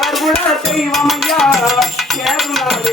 அவர் உலர் செய்வமையா ஏழு நாடு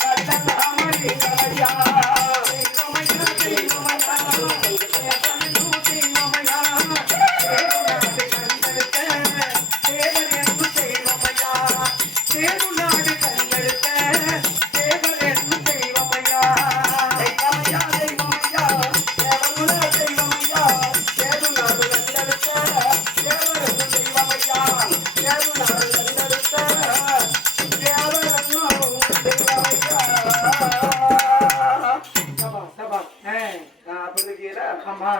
கட்டதாமணி கலையா come on.